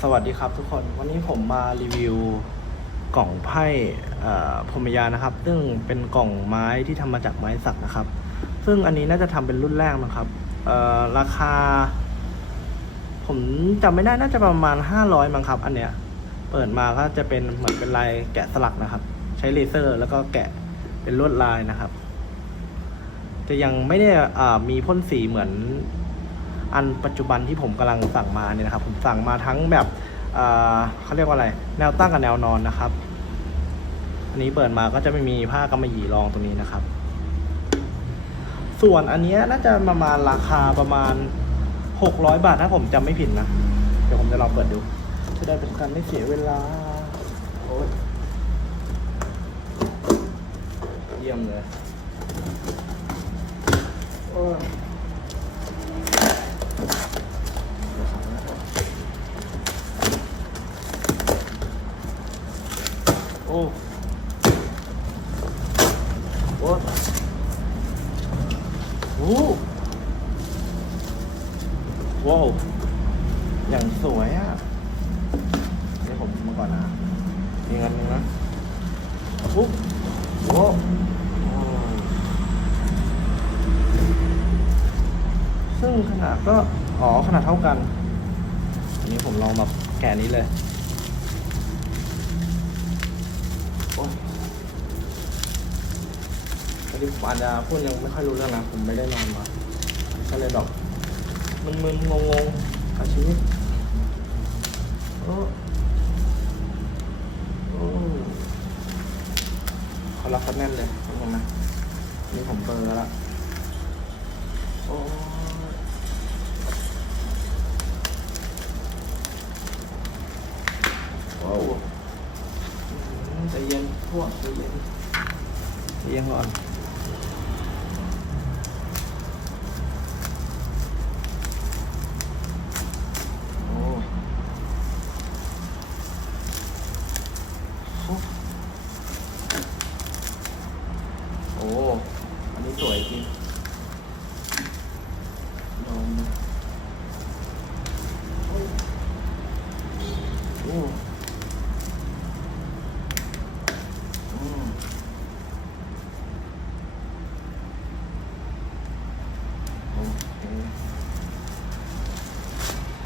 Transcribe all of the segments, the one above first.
สวัสดีครับทุกคนวันนี้ผมมารีวิวกล่องไพ่พรมยานะครับ ซึ่งเป็นกล่องไม้ที่ทำมาจากไม้สักนะครับ ซึ่งอันนี้น่าจะทำเป็นรุ่นแรกนะครับราคา ผมจำไม่ได้น่าจะประมาณ 500มั้งครับ อันเนี้ยเปิดมาก็จะเป็นเหมือนเป็นลายแกะสลักนะครับ ใช้เลเซอร์แล้วก็แกะเป็นลวดลายนะครับ จะยังไม่ได้มีพ่นสีเหมือน อันปัจจุบันที่ผมกำลังสั่งมาเนี่ยนะครับ ผมสั่งมาทั้งแบบเขาเรียกว่าอะไร แนวตั้งกับแนวนอนนะครับ อันนี้เปิดมาก็จะไม่มีผ้ากำมะหยี่รองตรงนี้นะครับ ส่วนอันนี้น่าจะประมาณราคาประมาณหกร้อยบาทถ้าผมจำไม่ผิดนะ เดี๋ยวผมจะลองเปิดดู จะได้เป็นการไม่เสียเวลา โอ้ยเยี่ยมเลยโอ้ย โอ้โอ้ ว้าว อย่างสวยอะเดี๋ยวผมมาก่อนนะมีเงินนึงนะปุ๊บโว้อืมซึ่งขนาดก็ อ๋อ ขนาดเท่ากัน อันนี้ผมลองแบบแกะนี้เลย โอ้ย พอดีผมอาจจะพูดยังไม่ค่อยรู้เรื่องนะผมไม่ได้นอนมาก็เลยแบบมึนๆงงๆกับชีวิตโอ้โอ้เขารักกันแน่นเลยตรงนั้นนะนี่ผมเบอร์แล้ว โอ้ว้าวใจเย็นพวกใจเย็นใจเย็นก่อน โอ้โอ้โอ้อันนี้สวยจริงลองดูโอ้โอ้อืมโอเค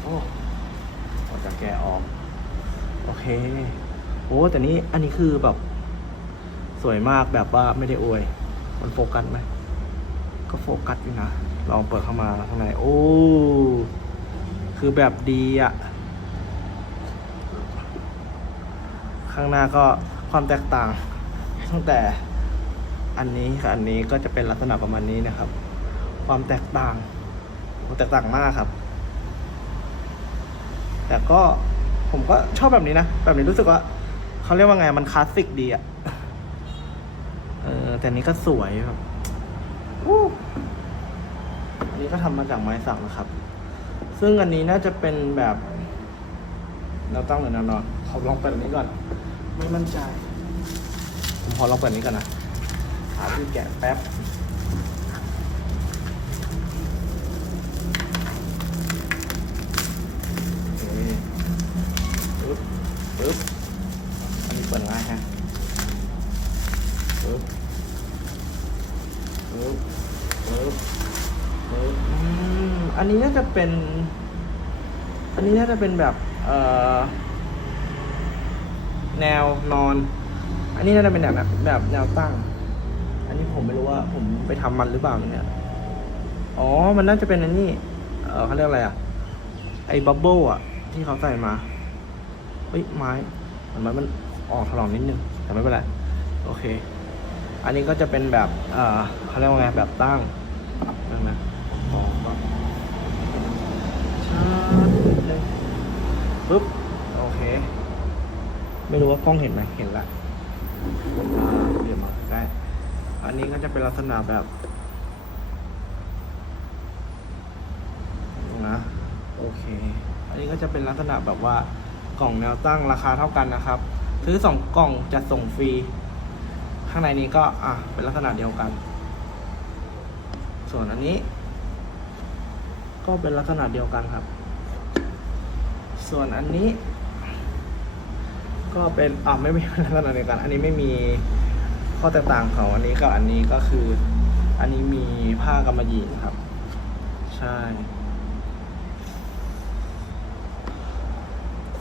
โอ้เราจะแกออกโอเค โอ้แต่นี้อันนี้คือแบบ สวยมากแบบว่าไม่ได้อวย มันโฟกัสไหม ก็โฟกัสอยู่นะ ลองเปิดเข้ามาข้างใน โอ้ คือแบบดีอะข้างหน้าก็ความแตกต่าง ตั้งแต่อันนี้กับอันนี้ก็จะเป็นลักษณะประมาณนี้นะครับ ความแตกต่างแตกต่างมากครับ แต่ก็ผมก็ชอบแบบนี้นะ แบบนี้รู้สึกว่าเขาเรียกว่าไงมันคลาสสิกดีอะ แต่นี้ก็สวยแบบอู้อันนี้ก็ทำมาจากไม้สักนะครับ ซึ่งอันนี้น่าจะเป็นแบบเราตั้งหรือนนอนขอลองเปิดอันนี้ก่อน ไม่มั่นใจ ผมขอลองเปิดนนี้ก่อนนะหาที่แกะแป๊บ โอเคปึ๊บปึ๊บ อันนี้เปิดง่ายฮะปึ๊บปึ๊บปึ๊บปึ๊บ อืมอันนี้น่าจะเป็น อันนี้น่าจะเป็นแบบ เอ่อ แนวนอน อันนี้น่าจะเป็นแบบแบบแบบแนวตั้ง อันนี้ผมไม่รู้ว่า ผมไปทำมันหรือเปล่าเนี่ย อ๋อ มันน่าจะเป็นอันนี้ เออเขาเรียกอะไรอะ ไอ้บับเบิลอะ ที่เขาใส่มาเฮ้ยไม้มือนไม้มันออกถลอกนิดนึง แต่ไม่เป็นไร โอเค อันนี้ก็จะเป็นแบบ เออเขาเรียกว่าไง แบบตั้งนั่น นะอ๋อแบบชาร์จเลยปึ๊บ โอเค ไม่รู้ว่ากล้องเห็นไหมเห็นละเดี๋ยวมาใกล้อันนี้ก็จะเป็นลักษณะแบบนะโอเค อันนี้ก็จะเป็นลักษณะแบบว่ากล่องแนวตั้งราคาเท่ากันนะครับ ซื้อสองกล่องจะส่งฟรี ข้างในนี้ก็อะเป็นลักษณะเดียวกัน ส่วนอันนี้ ก็เป็นลักษณะเดียวกันครับ ส่วนอันนี้ ก็เป็นอ่าไม่ไม่ลักษณะเดียวกัน อันนี้ไม่มีข้อแตกต่างของอันนี้กับอันนี้ก็คือ อันนี้มีผ้ากำมะหยี่ครับ ใช่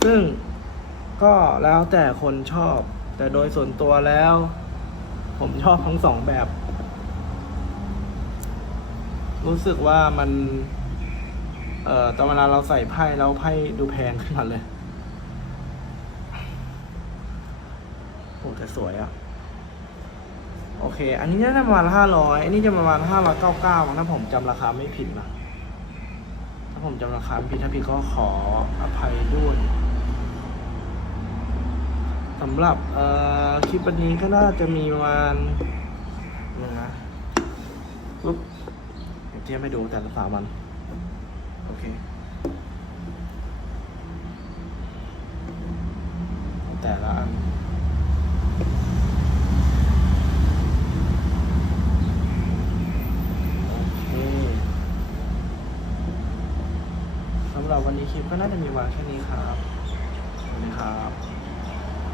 ซึ่งก็แล้วแต่คนชอบ แต่โดยส่วนตัวแล้ว ผมชอบทั้งสองแบบ รู้สึกว่ามัน เอ่อตอนเวลาเราใส่ไพ่แล้วไพ่ดูแพงขึ้นมาเลย โอ้แต่สวยอะ่ะ โอเค อันนี้น่าจะประมาณห้าร้อยอันนี้จะประมาณห้าร้อยเก้าเก้าถ้าผมจำราคาไม่ผิดนะ ถ้าผมจำราคาผิดถ้าผิดก็ขออภัยด้วยสำหรับเอ่อคลิปวันนี้ก็น่าจะมีประมาณนึงนะปุ๊บเดี๋ยวเทียบให้ดูแต่ละสามวัน อเคแต่ละอันโอเคสำหรับวันนี้คลิปก็น่าจะมีวางแค่นี้ครับสวัสดีครับ